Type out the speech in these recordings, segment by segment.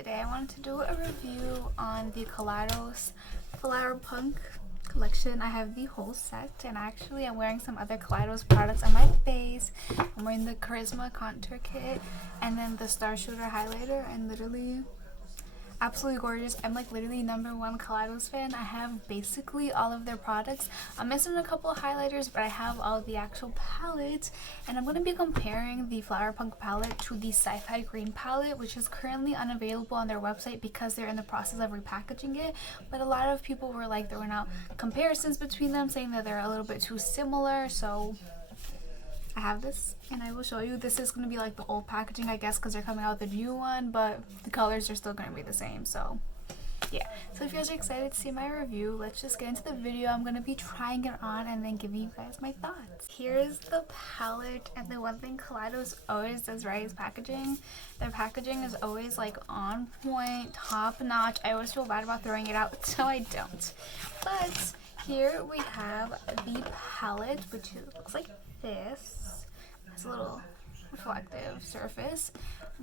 today I wanted to do a review on the KALEIDOS Flower Punk collection. I have the whole set, and actually I'm wearing some other KALEIDOS products on my face. I'm wearing the Charisma Contour Kit and then the Star Shooter Highlighter, and literally absolutely gorgeous. I'm like literally #1 KALEIDOS fan. I have basically all of their products. I'm missing a couple of highlighters, but I have all of the actual palettes, and I'm going to be comparing the Flower Punk palette to the Sci-Fi Green palette, which is currently unavailable on their website because they're in the process of repackaging it. But a lot of people were like throwing out comparisons between them, saying that they're a little bit too similar, so I have this and I will show you. This is going to be like the old packaging, I guess, because they're coming out with a new one, but the colors are still going to be the same. So yeah, so if you guys are excited to see my review, let's just get into the video. I'm going to be trying it on and then giving you guys my thoughts. Here's the palette, and the one thing KALEIDOS always does right is packaging. Their packaging is always like on point, top notch. I always feel bad about throwing it out, so I don't. But here we have the palette, which looks like this. It's a little reflective surface,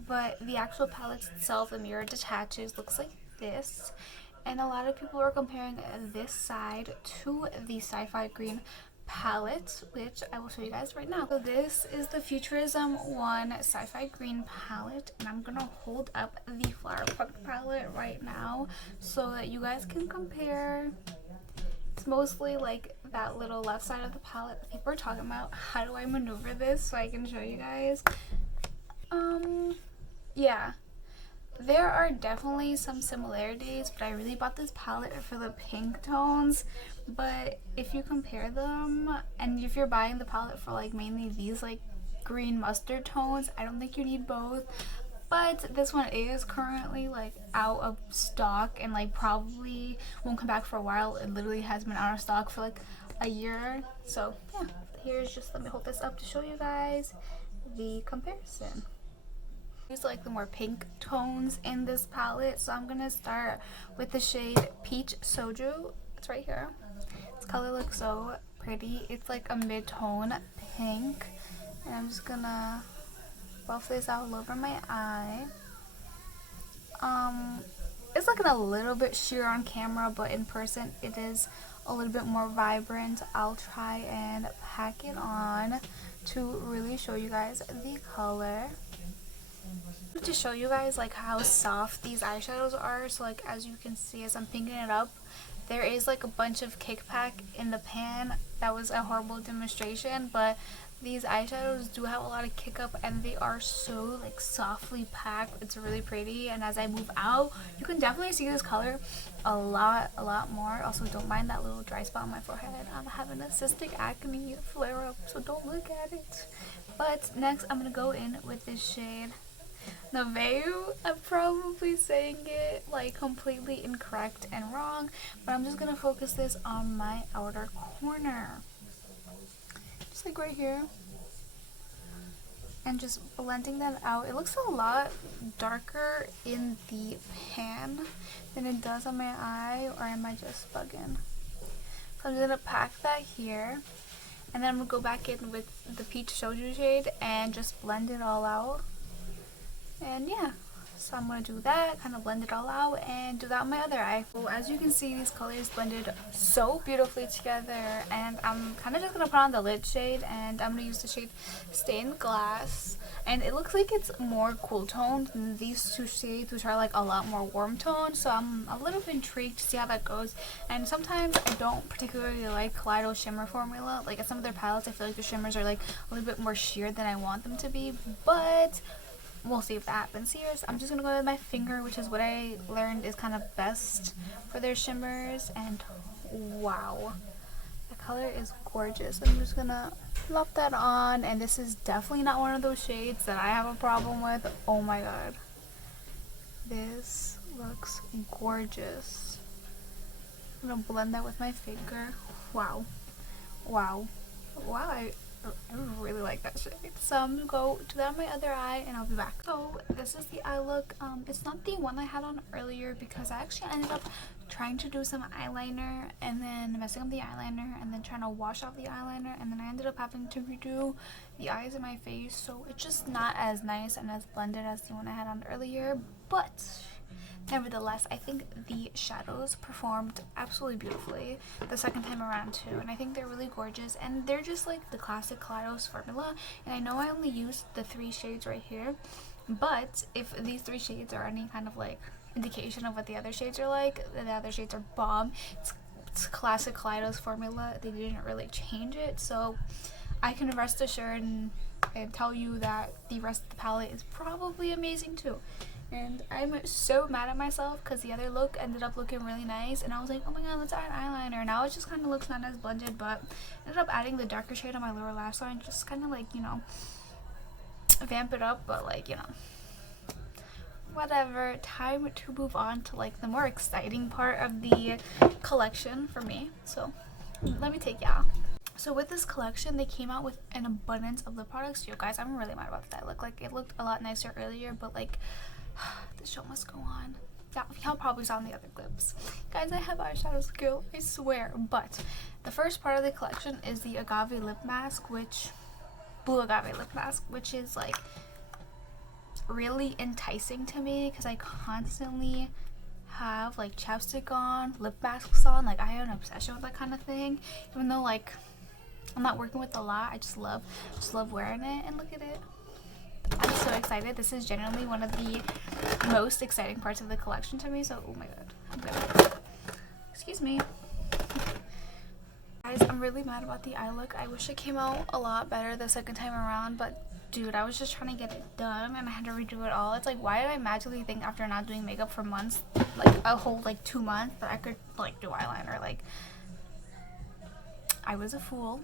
but the actual palette itself, the mirror detaches, looks like this. And a lot of people are comparing this side to the Sci-Fi Green palette, which I will show you guys right now. So this is the Futurism 1 Sci-Fi Green palette, and I'm gonna hold up the Flower Punk palette right now so that you guys can compare. It's mostly like that little left side of the palette that people are talking about. How do I maneuver this so I can show you guys? Yeah, there are definitely some similarities, but I really bought this palette for the pink tones. But if you compare them, and if you're buying the palette for like mainly these like green mustard tones, I don't think you need both. But this one is currently like out of stock and like probably won't come back for a while. It literally has been out of stock for like a year. So yeah, here's just, let me hold this up to show you guys the comparison. There's like the more pink tones in this palette, so I'm gonna start with the shade Peach Soju. It's right here. This color looks so pretty. It's like a mid-tone pink, and I'm just gonna buff this out all over my eye. It's looking a little bit sheer on camera, but in person it is a little bit more vibrant. I'll try and pack it on to really show you guys the color. To show you guys like how soft these eyeshadows are, so like as you can see as I'm pinking it up, there is like a bunch of kickback in the pan. That was a horrible demonstration, but these eyeshadows do have a lot of kick up, and they are so like softly packed. It's really pretty, and as I move out, you can definitely see this color a lot more. Also, don't mind that little dry spot on my forehead. I'm having a cystic acne flare up, so don't look at it. But next, I'm gonna go in with this shade Naveu. I'm probably saying it like completely incorrect and wrong, but I'm just gonna focus this on my outer corner, just like right here, and just blending that out. It looks a lot darker in the pan than it does on my eye, or am I just bugging? So I'm just gonna pack that here, and then I'm gonna go back in with the Peach Soju shade and just blend it all out. And yeah, so I'm going to do that, kind of blend it all out, and do that on my other eye. So as you can see, these colors blended so beautifully together, and I'm kind of just going to put on the lid shade, and I'm going to use the shade Stained Glass. And it looks like it's more cool toned than these two shades, which are like a lot more warm toned, so I'm a little bit intrigued to see how that goes. And sometimes I don't particularly like KALEIDOS shimmer formula. Like at some of their palettes, I feel like the shimmers are like a little bit more sheer than I want them to be, but we'll see if that happens here. So I'm just gonna go with my finger, which is what I learned is kind of best for their shimmers. And wow, the color is gorgeous. I'm just gonna plop that on, and this is definitely not one of those shades that I have a problem with. Oh my god, this looks gorgeous. I'm gonna blend that with my finger. Wow, I really like that shade. So I'm gonna go do that on my other eye, and I'll be back. So this is the eye look. It's not the one I had on earlier because I actually ended up trying to do some eyeliner and then messing up the eyeliner and then trying to wash off the eyeliner, and then I ended up having to redo the eyes in my face, so it's just not as nice and as blended as the one I had on earlier. But nevertheless, I think the shadows performed absolutely beautifully the second time around too, and I think they're really gorgeous, and they're just like the classic Kaleidos formula. And I know I only used the 3 shades right here, but if these 3 shades are any kind of like indication of what the other shades are like, the other shades are bomb. It's classic Kaleidos formula. They didn't really change it, so I can rest assured and tell you that the rest of the palette is probably amazing too. And I'm so mad at myself because the other look ended up looking really nice, and I was like, oh my god, let's add eyeliner. Now it just kind of looks not as blended, but ended up adding the darker shade on my lower lash line, just kind of like, you know, vamp it up, but like, you know, whatever. Time to move on to like the more exciting part of the collection for me. So let me take y'all. So with this collection, they came out with an abundance of lip products. You guys, I'm really mad about that look. Like, it looked a lot nicer earlier, but like, the show must go on. Yeah, y'all probably saw in the other clips. Guys, I have eyeshadow skill, I swear. But the first part of the collection is the agave lip mask, blue agave lip mask, which is like really enticing to me because I constantly have like chapstick on, lip masks on. Like, I have an obsession with that kind of thing. Even though like I'm not working with a lot, I just love wearing it. And look at it. I'm so excited. This is genuinely one of the most exciting parts of the collection to me. So, oh my god, I'm gonna, excuse me. Guys, I'm really mad about the eye look. I wish it came out a lot better the second time around, but dude, I was just trying to get it done and I had to redo it all. It's like, why did I magically think after not doing makeup for months, like a whole like 2 months, that I could like do eyeliner? Like, I was a fool.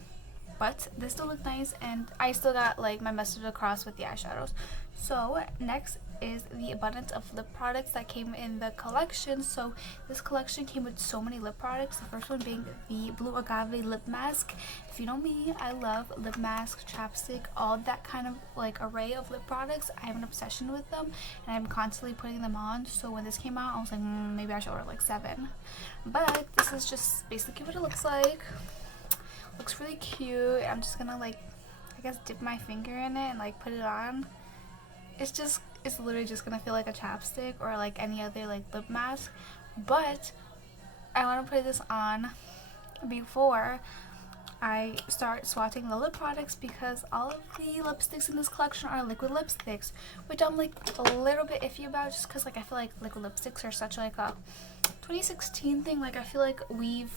But this still looked nice, and I still got like my message across with the eyeshadows. So next is the abundance of lip products that came in the collection. So this collection came with so many lip products. The first one being the blue agave lip mask. If you know me, I love lip mask, chapstick, all that kind of like array of lip products. I have an obsession with them, and I'm constantly putting them on. So when this came out, I was like, maybe I should order like 7. But this is just basically what it looks like. Looks really cute. I'm just gonna like, I guess, dip my finger in it and like put it on. It's literally just gonna feel like a chapstick or like any other like lip mask. But I want to put this on before I start swatching the lip products, because all of the lipsticks in this collection are liquid lipsticks, which I'm like a little bit iffy about, just because like I feel like liquid lipsticks are such like a 2016 thing. Like, I feel like we've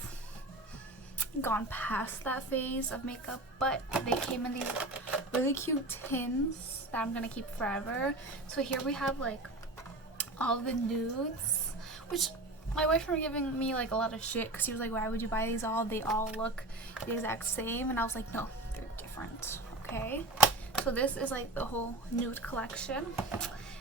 gone past that phase of makeup, but they came in these really cute tins that I'm gonna keep forever. So here we have like all the nudes, which my boyfriend was giving me like a lot of shit because he was like, why would you buy these all? They all look the exact same. And I was like, no, they're different. Okay, so this is like the whole nude collection.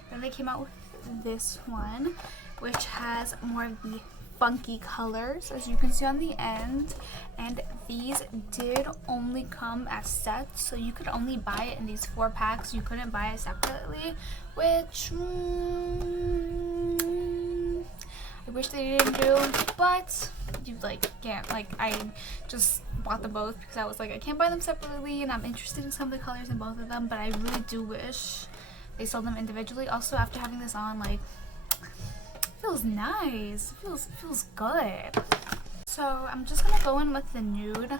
Then they came out with this one, which has more of the funky colors, as you can see on the end, and these did only come as sets, so you could only buy it in these 4 packs. You couldn't buy it separately, which I wish they didn't do, but you like can't, like, I just bought them both because I was like, I can't buy them separately, and I'm interested in some of the colors in both of them, but I really do wish they sold them individually. Also, after having this on, like, feels nice. Feels good. So I'm just gonna go in with the nude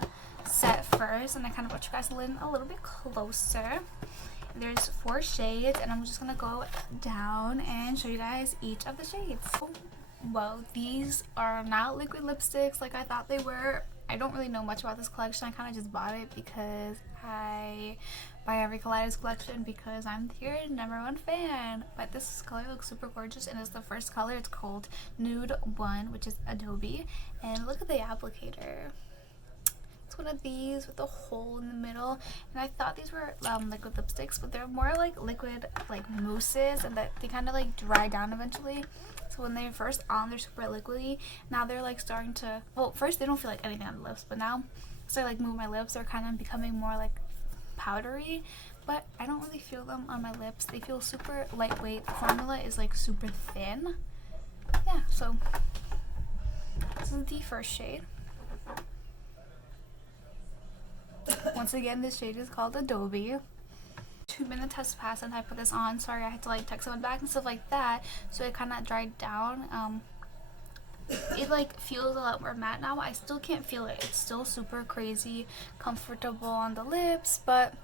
set first, and I kind of want you guys in a little bit closer. There's 4 shades, and I'm just gonna go down and show you guys each of the shades. Well, these are not liquid lipsticks like I thought they were. I don't really know much about this collection. I kind of just bought it because I buy every Kaleidos collection because I'm your #1 fan. But this color looks super gorgeous, and it's the first color. It's called Nude 1, which is Adobe. And look at the applicator. It's one of these with a hole in the middle, and I thought these were liquid lipsticks, but they're more like liquid like mousses, and that they kind of like dry down eventually. So when they're first on, they're super liquidy. Now they're like starting to, well, first they don't feel like anything on the lips, but now as I like move my lips, they're kind of becoming more like powdery, but I don't really feel them on my lips. They feel super lightweight. The formula is like super thin. Yeah, so this is the first shade. Once again, this shade is called Adobe. 2 minutes has passed and I put this on. Sorry, I had to like text someone back and stuff like that, so it kind of dried down. It like feels a lot more matte now. I still can't feel it. It's still super crazy comfortable on the lips, but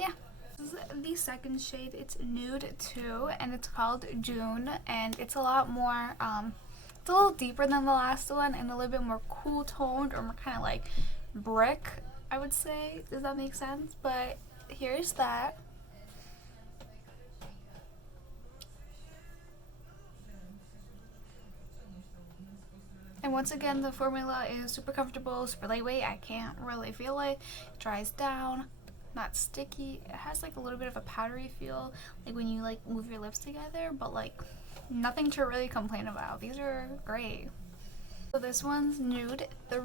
yeah. This is the second shade. It's nude too, and it's called June, and it's a lot more it's a little deeper than the last one and a little bit more cool toned, or more kind of like brick, I would say. Does that make sense? But here's that. And once again, the formula is super comfortable, super lightweight. I can't really feel it. It dries down, not sticky. It has like a little bit of a powdery feel, like when you like move your lips together, but like nothing to really complain about. These are great. So this one's nude 3,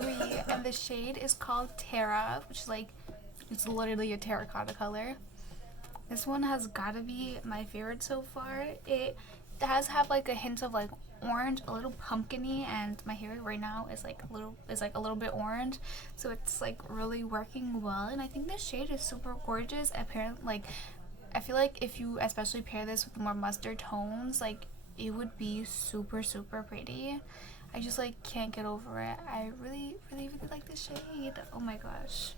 and the shade is called Terra, which is like, it's literally a terracotta color. This one has gotta be my favorite so far. It does have like a hint of like orange, a little pumpkiny, and my hair right now is like a little bit orange, so it's like really working well. And I think this shade is super gorgeous. Apparently, like, I feel like if you especially pair this with more mustard tones, like it would be super pretty. I just like can't get over it. I really like this shade. Oh my gosh.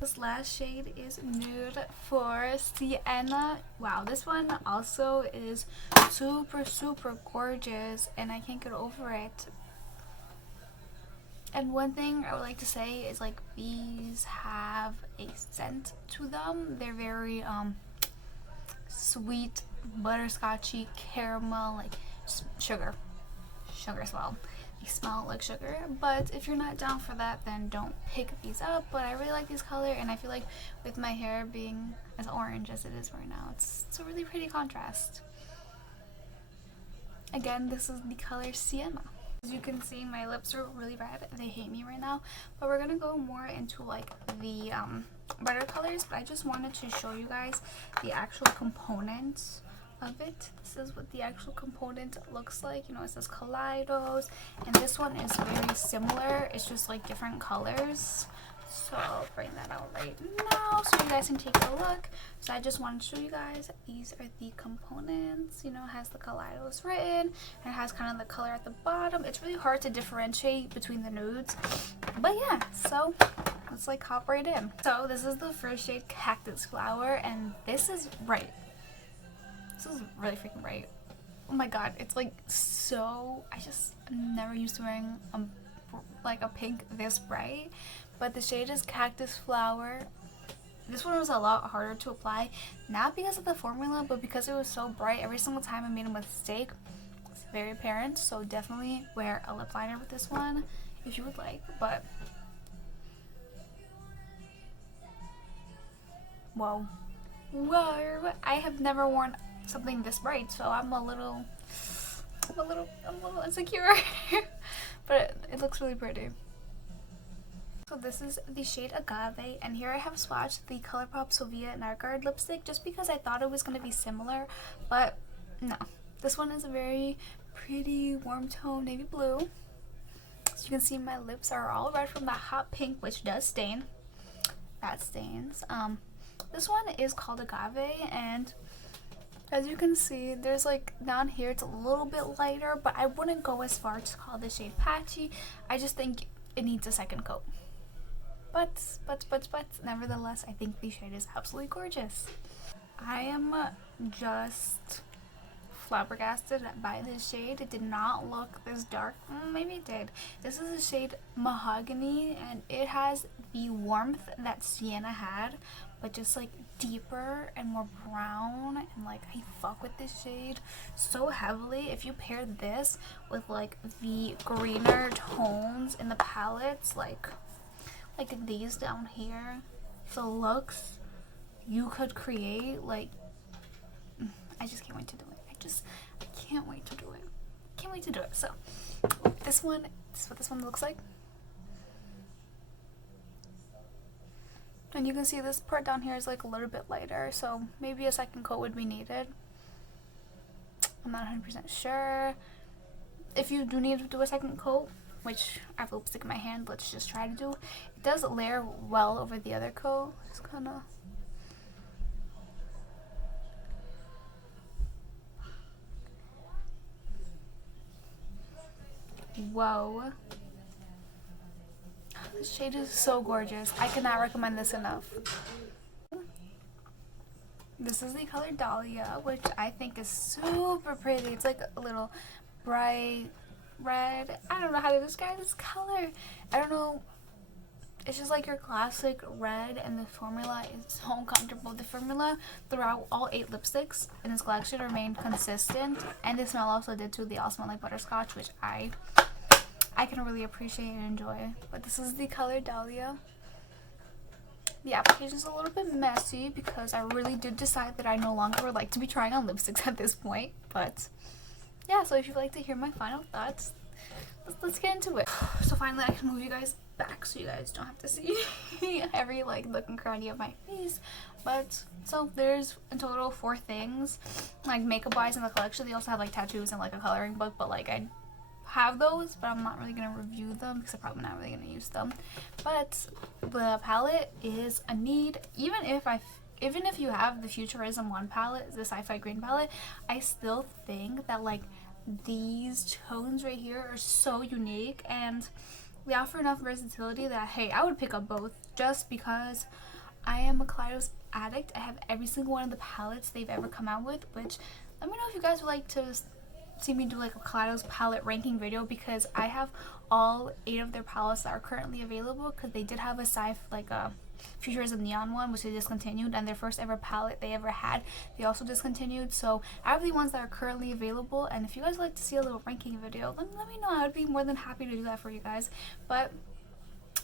This last shade is nude for Sienna. Wow, this one also is super gorgeous, and I can't get over it. And one thing I would like to say is like these have a scent to them. They're very sweet, butterscotchy, caramel, like sugar as well. They smell like sugar, but if you're not down for that, then don't pick these up. But I really like this color, and I feel like with my hair being as orange as it is right now, it's a really pretty contrast. Again, this is the color Sienna. As you can see, my lips are really red. They hate me right now, but we're gonna go more into like the brighter colors. But I just wanted to show you guys the actual components of it. This is what the actual component looks like. You know, it says Kaleidos, and this one is very similar. It's just like different colors. So I'll bring that out right now so you guys can take a look. So I just wanted to show you guys, these are the components. You know, it has the Kaleidos written, and it has kind of the color at the bottom. It's really hard to differentiate between the nudes, but yeah, so let's like hop right in. So this is the first shade, Cactus Flower, and this is bright. This is really freaking bright. Oh my god, it's like so, I just never used to wearing like a pink this bright. But the shade is Cactus Flower. This one was a lot harder to apply, not because of the formula, but because it was so bright. Every single time I made a mistake, it's very apparent. So definitely wear a lip liner with this one if you would like. But whoa, I have never worn something this bright, so I'm a little insecure. But it looks really pretty. So this is the shade Agave, and here I have swatched the ColourPop Sofia Night Guard lipstick just because I thought it was going to be similar, but no. This one is a very pretty warm tone navy blue. As you can see, my lips are all red from that hot pink, which does stain. That stains. This one is called Agave, and as you can see, there's like down here it's a little bit lighter, but I wouldn't go as far to call the shade patchy. I just think it needs a second coat. But nevertheless, I think the shade is absolutely gorgeous. I am just flabbergasted by this shade. It did not look this dark. Maybe it did. This is the shade Mahogany, and it has the warmth that Sienna had, but just like deeper and more brown, and like I fuck with this shade so heavily. If you pair this with like the greener tones in the palettes, like these down here, the looks you could create, like I just can't wait to do it. I can't wait to do it. Can't wait to do it. So this is what this one looks like. And you can see this part down here is like a little bit lighter, so maybe a second coat would be needed. I'm not 100% sure. If you do need to do a second coat, which I have lipstick in my hand. Let's just try to do. It does layer well over the other coat. It's kind of... Whoa. This shade is so gorgeous. I cannot recommend this enough. This is the color Dahlia, which I think is super pretty. It's like a little bright red. I don't know how to describe this color. I don't know. It's just like your classic red, and the formula is so comfortable. The formula throughout all 8 lipsticks in this collection remained consistent, and the smell also did too. They all smell like butterscotch, which I can really appreciate and enjoy. But this is the color Dahlia. The application is a little bit messy because I really did decide that I no longer would like to be trying on lipsticks at this point. But yeah, so if you'd like to hear my final thoughts, let's get into it. So finally I can move you guys back so you guys don't have to see every like nook and cranny of my face. But so there's in total 4 things like makeup wise in the collection. They also have like tattoos and like a coloring book, but like I have those, but I'm not really gonna review them because I'm probably not really gonna use them. But the palette is a need. Even if you have the Futurism 1 palette, the sci-fi green palette, I still think that like these tones right here are so unique, and they offer enough versatility that hey, I would pick up both just because I am a Kaleidos addict. I have every single one of the palettes they've ever come out with, which let me know if you guys would like to see me do like a Kaleidos palette ranking video, because I have all 8 of their palettes that are currently available, because they did have a Futurism Neon one, which they discontinued, and their first ever palette they ever had they also discontinued. So I have the ones that are currently available, and if you guys would like to see a little ranking video, let me know. I would be more than happy to do that for you guys. But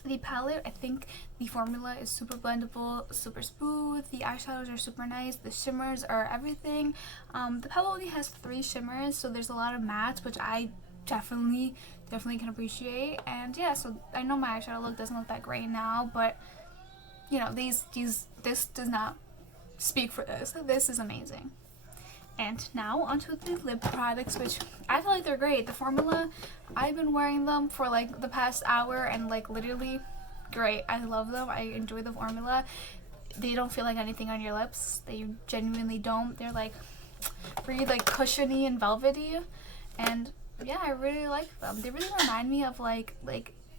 the palette, I think the formula is super blendable, super smooth. The eyeshadows are super nice. The shimmers are everything. The palette only has 3 shimmers, so there's a lot of mattes, which I definitely can appreciate. And yeah, so I know my eyeshadow look doesn't look that great now, but you know, this does not speak for this. This is amazing. And now onto the lip products, which I feel like they're great. The formula, I've been wearing them for like the past hour, and like literally great. I love them. I enjoy the formula. They don't feel like anything on your lips. They genuinely don't. They're like really like cushiony and velvety, and yeah, I really like them. They really remind me of like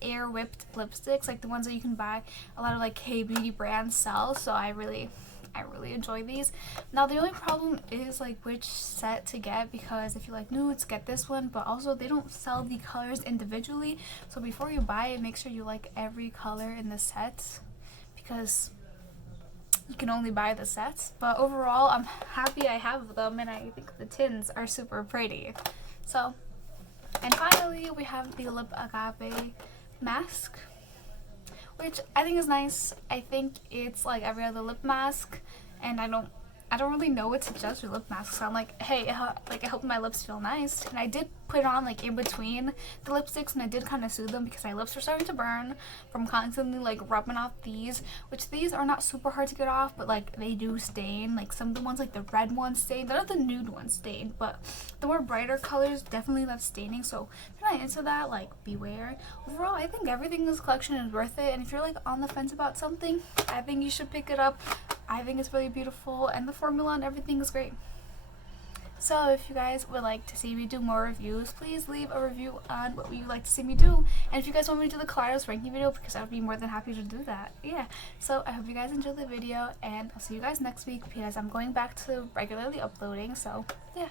air whipped lipsticks, like the ones that you can buy a lot of like K-beauty brands sell. So I really enjoy these. Now the only problem is like which set to get, because if you like nudes, get this one, but also they don't sell the colors individually. So before you buy it, make sure you like every color in the set, because you can only buy the sets. But overall, I'm happy I have them, and I think the tins are super pretty. So, and finally we have the Lip Agave mask, which I think is nice. I think it's like every other lip mask, and I don't really know what to judge with lip masks. So I'm like, hey, I hope my lips feel nice. And I did put it on like in between the lipsticks, and I did kind of soothe them because my lips were starting to burn from constantly like rubbing off these, which these are not super hard to get off, but like they do stain. Like some of the ones, like the red ones stain, none of the nude ones stain, but the more brighter colors definitely left staining. So if you're not into that, like beware. Overall, I think everything in this collection is worth it, and if you're like on the fence about something, I think you should pick it up. I think it's really beautiful, and the formula and everything is great. So if you guys would like to see me do more reviews, please leave a review on what you'd like to see me do. And if you guys want me to do the Kaleidos ranking video, because I would be more than happy to do that. Yeah, so I hope you guys enjoyed the video, and I'll see you guys next week, because I'm going back to regularly uploading. So yeah.